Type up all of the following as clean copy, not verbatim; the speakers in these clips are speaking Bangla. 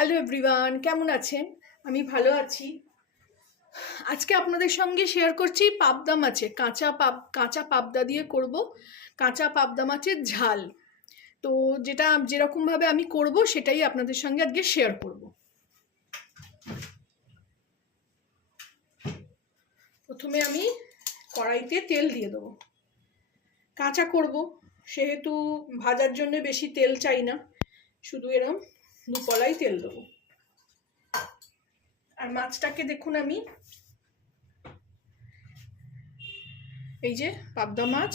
হ্যালো এভরিওয়ান, কেমন আছেন? আমি ভালো আছি। আজকে আপনাদের সঙ্গে শেয়ার করছি পাবদা মাছের কাঁচা পাবদা দিয়ে করব কাঁচা পাবদা মাছের ঝাল। তো যেরকমভাবে আমি করব সেটাই আপনাদের সঙ্গে আজকে শেয়ার করব। প্রথমে আমি কড়াইতে তেল দিয়ে দেবো। কাঁচা করব, সেহেতু ভাজার জন্য বেশি তেল চাই না, শুধু এরম দুপলাই তেল দেবো। আর মাছটাকে দেখুন, আমি এই যে পাবদা মাছ,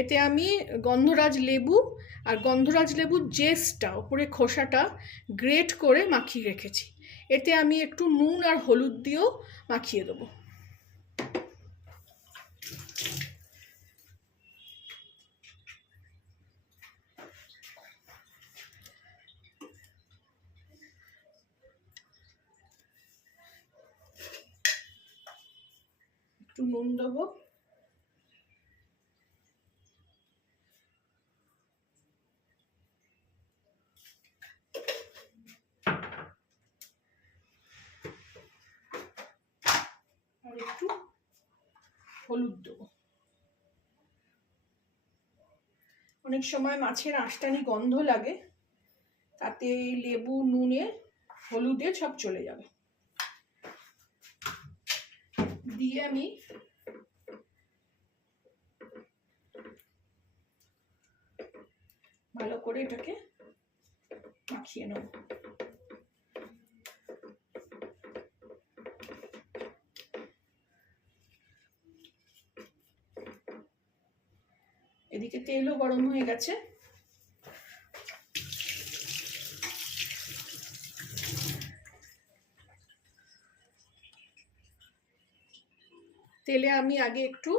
এতে আমি গন্ধরাজ লেবু আর গন্ধরাজ লেবুর জেসটা, ওপরে খোসাটা গ্রেট করে মাখিয়ে রেখেছি। এতে আমি একটু নুন আর হলুদ দিয়েও মাখিয়ে দেবো। একটু নুন দেবো, আর একটু হলুদ দেবো। অনেক সময় মাছের আঁশটানি গন্ধ লাগে, তাতে এই লেবু, নুনে, হলুদে সব চলে যাবে। দিয়ে আমি ভালো করে এটাকে মাখিয়ে নেব। এদিকে তেলও গরম হয়ে গেছে। তেলে আমি আগে একটু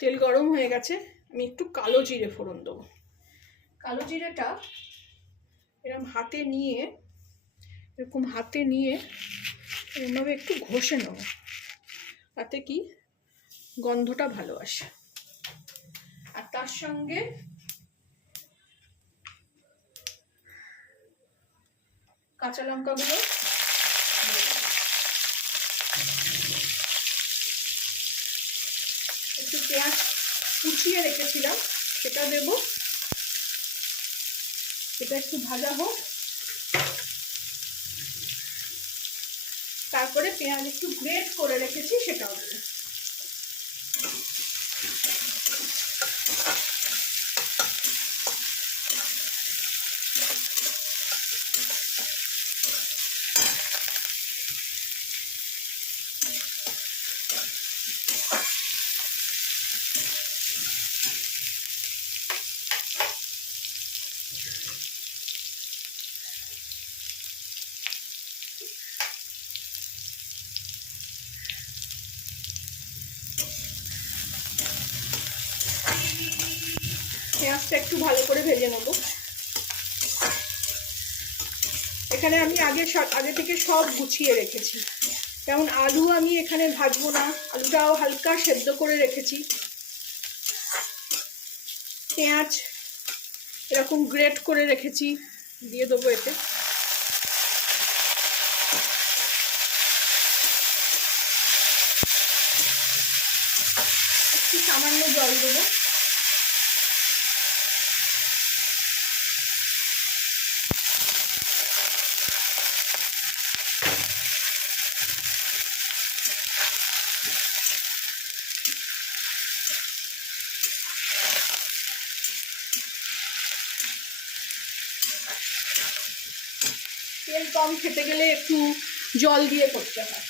তেল গরম হয়ে গেছে, আমি একটু কালো জিরে ফোড়ন দেবো। কালো জিরেটা এরকম হাতে নিয়ে এরকমভাবে একটু ঘষে নেব, তাতে কি গন্ধটা ভালো আসে। আর তার সঙ্গে কাঁচা লঙ্কাগুলো, একটু পেঁয়াজ কুচিয়ে রেখেছিলাম সেটা দেব। এটা একটু ভাজা হোক, তারপরে পেঁয়াজ একটু গ্রেট করে রেখেছি সেটাও দেবো। পেঁয়াজটা একটু ভালো করে ভেজে নেব। এখানে আমি আগে থেকে সব গুছিয়ে রেখেছি, যেমন আলু আমি এখানে ভাজবো না, আলুটাও হালকা সেদ্ধ করে রেখেছি। পেঁয়াজ এরকম গ্রেট করে রেখেছি, দিয়ে দেবো এতে। একটু সামান্য জল দেবো। তেল কম খেতে গেলে একটু জল দিয়ে করতে হয়।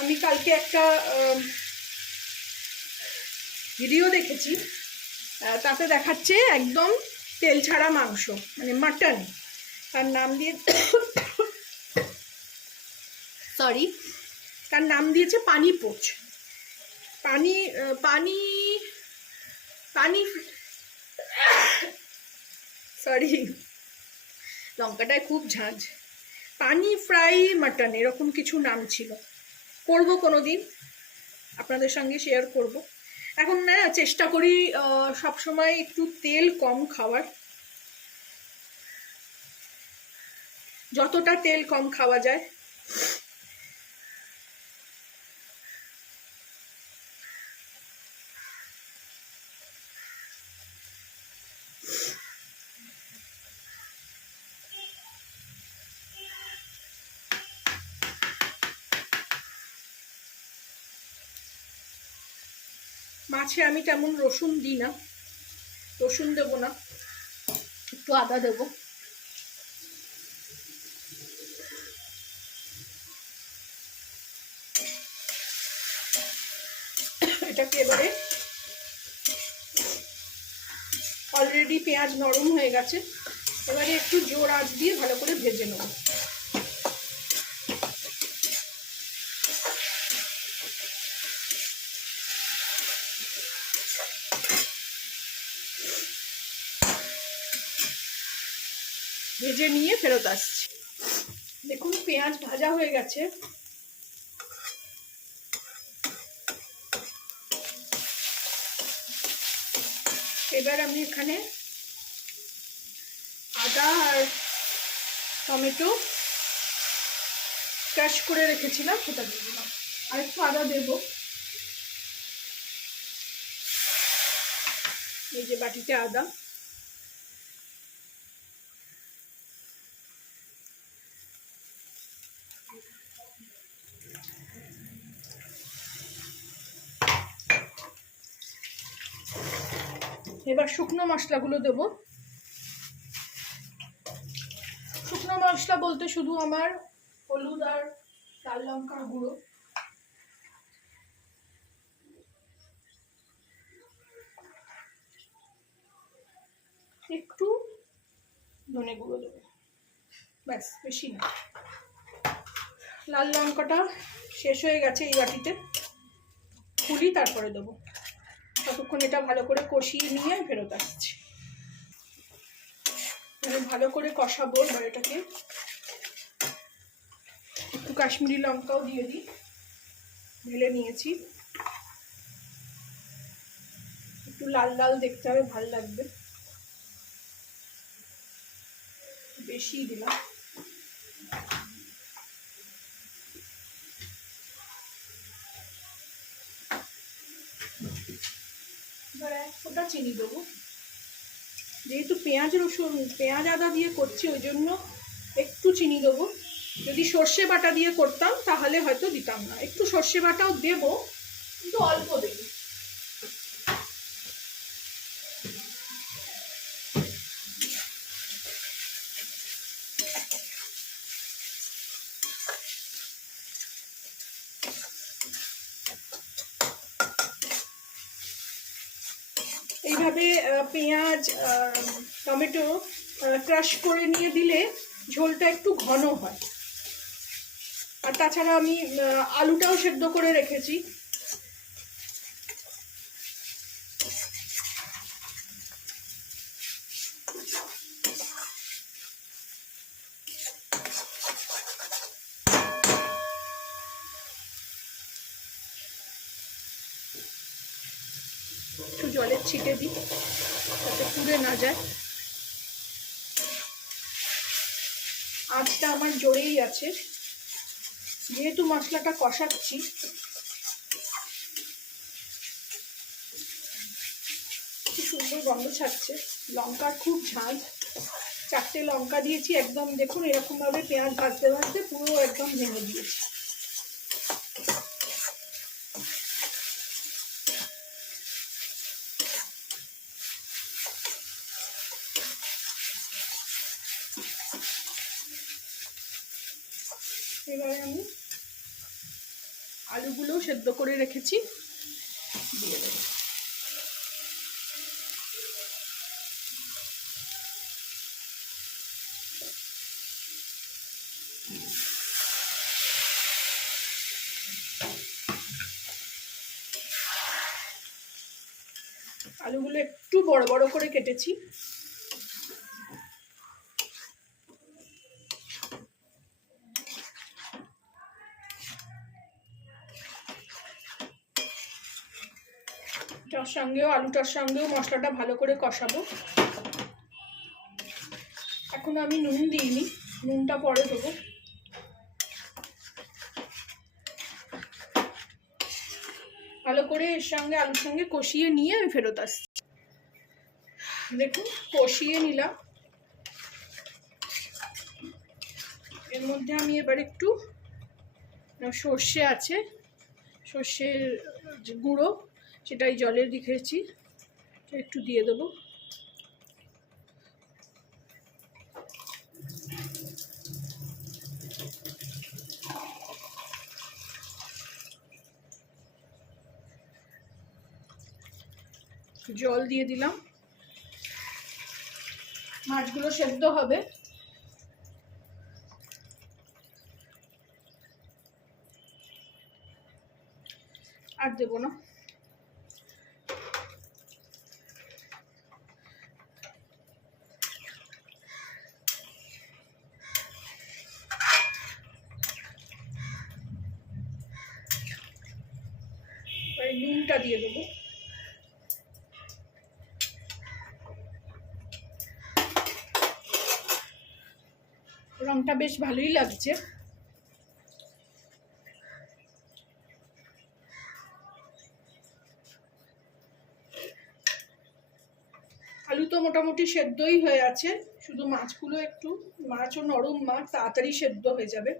আমি কালকে একটা ভিডিও দেখেছি, তাতে দেখাচ্ছে একদম তেল ছাড়া মাংস, মানে মাটন। তার নাম দিয়ে দিয়েছে পানি পোচ। পানি, সরি, লঙ্কাটায় খুব ঝাঁঝ। পানি ফ্রাই মাটন এরকম কিছু নাম ছিল, করব কোনো দিন আপনাদের সঙ্গে শেয়ার করব। এখন না চেষ্টা করি সবসময় একটু তেল কম খাওয়ার, যতটা তেল কম খাওয়া যায়। মাছে আমি তেমন রসুন দিই না, রসুন দেবো না, একটু আদা দেবো। এটাকে এবারে, অলরেডি পেঁয়াজ নরম হয়ে গেছে, এবারে একটু জোর আঁচ দিয়ে ভালো করে ভেজে নেব। ভেজে নিয়ে ফেরত আসছি। দেখুন পেঁয়াজ ভাজা হয়ে গেছে, এবার আমি এখানে আদা আর টমেটো ক্রাশ করে রেখেছিলাম সেটা দিয়ে দিলাম, আর একটু আদা দেব। এই যে বাটিতে আদা, এবার শুকনো মশলাগুলো দেব। শুকনো মশলা বলতে শুধু আমার হলুদ আর লাল লঙ্কার গুঁড়ো, একটু ধনে গুঁড়ো দেবো, ব্যাস, বেশি না। লাল লঙ্কাটা শেষ হয়ে গেছে, এই বাটিতে খুলি তারপরে দেবো। ততক্ষণ এটা ভালো করে কষিয়ে নিয়ে ফেরত আসছি। ভালো করে কষাবো, এবার এটাকে একটু কাশ্মীরি লঙ্কাও দিয়ে দিই, ঢেলে নিয়েছি। একটু লাল লাল দেখতে হবে, ভালো লাগবে, বেশি দিলাম। এবার এক ফোঁটা চিনি দেবো, যেহেতু পেঁয়াজ আদা দিয়ে করছি ওই জন্য একটু চিনি দেবো। যদি সর্ষে বাটা দিয়ে করতাম তাহলে হয়তো দিতাম না, একটু সর্ষে বাটাও দেবো কিন্তু অল্প দেবো। এইভাবে পেঁয়াজ টমেটো ক্রাশ করে নিয়ে দিলে ঝোলটা একটু ঘন হয়। আর তাছাড়া আমি আলুটাও সেদ্ধ করে রেখেছি। একটু জলের ছিটে দিই যাতে পুড়ে না যায়। আঁচটা আমার জোরেই আছে, যেহেতু মশলাটা কষাচ্ছি। কি সুন্দর গন্ধ ছাড়ছে, লঙ্কার খুব ঝাঁঝ। 4টে লঙ্কা দিয়েছি, একদম দেখুন এরকম ভাবে পেঁয়াজ ভাজতে ভাজতে পুরো একদম ভেঙে দিয়েছি। এবারে আমি আলুগুলো সেদ্ধ করে রেখেছি দিয়ে দেবো। আলুগুলো একটু বড় বড় করে কেটেছি। তার সঙ্গেও আলুটার সঙ্গেও মশলাটা ভালো করে কষাবো। এখন আমি নুন দিইনি, নুনটা পরে দেবো। ভালো করে এর সঙ্গে আলুর সঙ্গে কষিয়ে নিয়ে আমি ফেরত আসছি। দেখুন কষিয়ে নিলাম। এর মধ্যে আমি এবার একটু সর্ষে আছে, সর্ষের গুঁড়ো, সেটাই জলে রেখেছি, একটু দিয়ে দেবো। জল দিয়ে দিলাম। মাছগুলো সেদ্ধ হবে। আর দেবো না। নুনটা দিয়ে দেবো। রংটা বেশ ভালোই লাগছে। আলু তো মোটামুটি সেদ্ধই হয়ে আছে, শুধু মাছগুলো একটু, মাছও নরম মাছ, তাড়াতাড়ি সেদ্ধ হয়ে যাবে।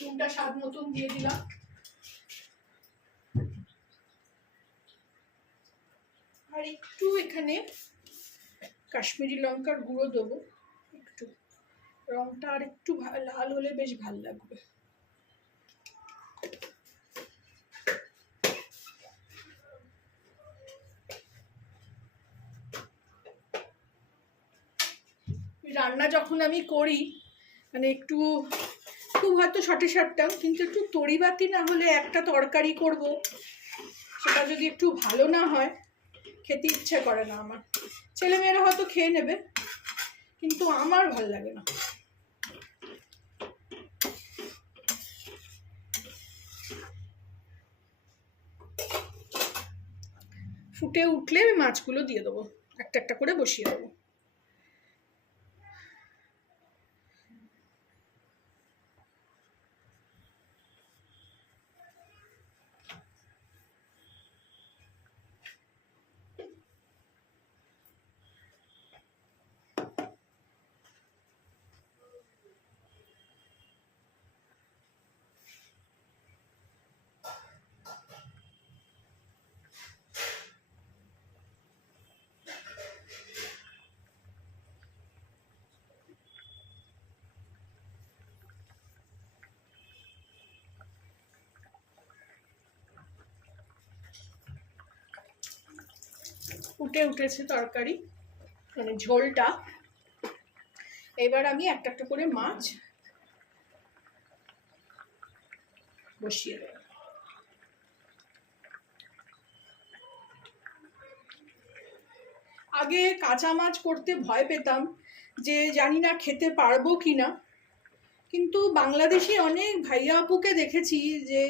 নুনটা স্বাদ মতন দিয়ে দিলাম। আর একটু এখানে কাশ্মীরি লঙ্কার গুঁড়ো দেবো, একটু রংটা আর একটু লাল হলে বেশ ভালো লাগবে। রান্না যখন আমি করি, মানে একটু খুব হয়তো শর্টে সারটাম, কিন্তু একটু তরিবাতি না হলে, একটা তরকারি করব, সেটা যদি একটু ভালো না হয় খেতে ইচ্ছে করে না আমার। ছেলেমেয়েরা হয়তো খেয়ে নেবে, কিন্তু আমার ভালো লাগে না। ফুটে উঠলে আমি মাছগুলো দিয়ে দেবো, একটা একটা করে বসিয়ে দেবো। ফুটে উঠেছে তরকারি, মানে ঝোলটা। এবার আমি একটা একটা করে মাছ বসিয়ে দেব। আগে কাঁচা মাছ করতে ভয় পেতাম, যে জানি না খেতে পারবো কিনা, কিন্তু বাংলাদেশি অনেক ভাইয়া আপুকে দেখেছি যে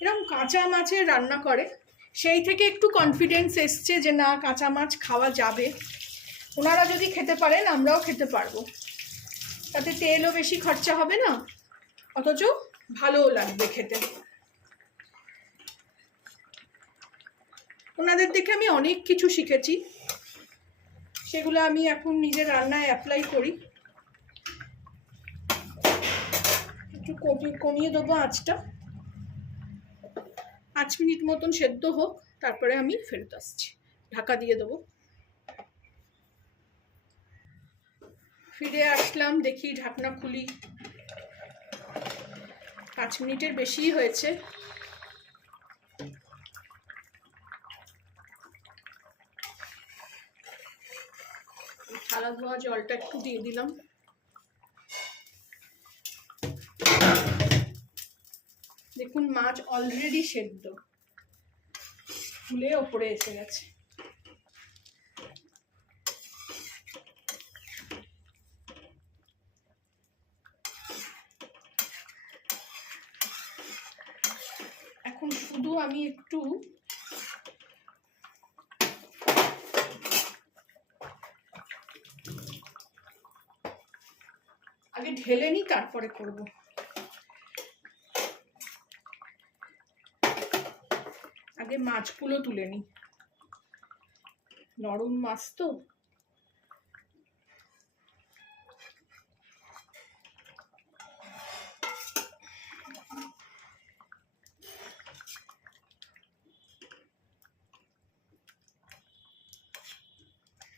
এরকম কাঁচা মাছের রান্না করে, সেই থেকে একটু কনফিডেন্স এসছে যে না, কাঁচা মাছ খাওয়া যাবে। ওনারা যদি খেতে পারেন আমরাও খেতে পারবো, তাতে তেলও বেশি খরচা হবে না, অথচ ভালোও লাগবে খেতে। ওনাদের দেখে আমি অনেক কিছু শিখেছি, সেগুলো আমি এখন নিজের রান্নায় অ্যাপ্লাই করি। একটু কমিয়ে দেবো আঁচটা, 5 মিনিট মতন সেদ্ধ হোক, তারপরে আমি ফেরত আসছি। ঢাকা দিয়ে দেবো। ফিরে আসলাম, দেখি ঢাকনা খুলি। 5 মিনিটের বেশিই হয়েছে। থালা ধোয়া জলটা একটু দিয়ে দিলাম। দেখুন মাছ অলরেডি সেদ্ধ, ফুলে ওপরে এসে গেছে। এখন শুধু আমি একটু আগে ঢেলে নিই, তারপরে করব। আগে মাছগুলো তুলে নিই, নরম মাছ তো।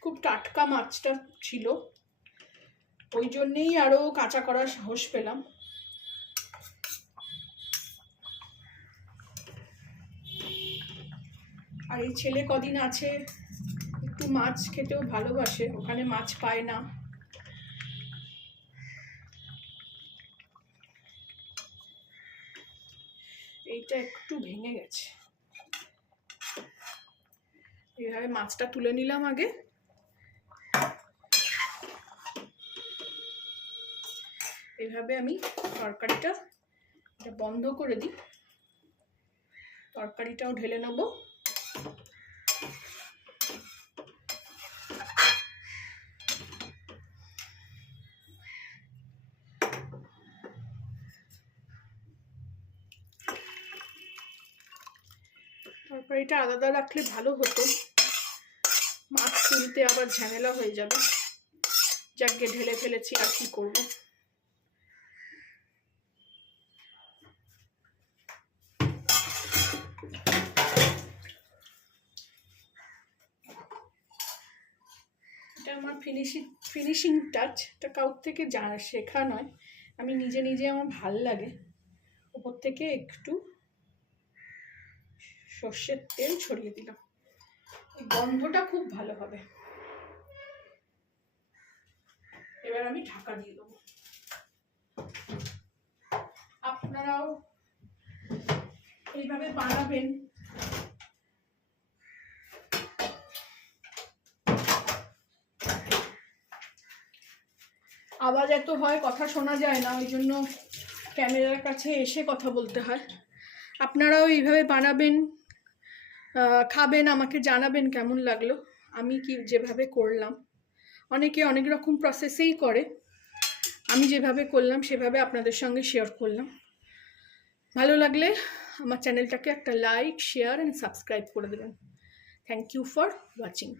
খুব টাটকা মাছটা ছিল, ওই জন্যেই আরো কাঁচা করার সাহস পেলাম। আর এই ছেলে কদিন আছে, একটু মাছ খেতেও ভালোবাসে, ওখানে মাছ পায় না। এইটা একটু ভেঙে গেছে। এইভাবে মাছটা তুলে নিলাম আগে। এইভাবে আমি তরকারিটা বন্ধ করে দিই, তরকারিটাও ঢেলে নেব। তরকারিটা আলাদা রাখলে ভালো হতো, মাছ তুলতে আবার ঝামেলা হয়ে যাবে। যাকে ঢেলে ফেলেছি, আর কি করবো। এটা আমার ফিনিশিং টাচ, এটা কাউর থেকে শেখা নয়, আমি নিজে নিজে, আমার ভাল লাগে। উপর থেকে একটু সর্ষের তেল ছড়িয়ে দিলাম, গন্ধটা খুব ভালো হবে। এবার আমি ঢাকা দিয়ে দেবো। আপনারাও এইভাবে বানাবেন। আওয়াজ এত হয়, কথা শোনা যায় না, ওই জন্য ক্যামেরার কাছে এসে কথা বলতে হয়। আপনারাও এইভাবে বানাবেন, খাবেন, আমাকে জানাবেন কেমন লাগলো। আমি যেভাবে করলাম, অনেকে অনেক রকম প্রসেসেই করে, আমি যেভাবে করলাম সেভাবে আপনাদের সঙ্গে শেয়ার করলাম। ভালো লাগলে আমার চ্যানেলটাকে একটা লাইক, শেয়ার অ্যান্ড সাবস্ক্রাইব করে দেবেন। Thank you for watching.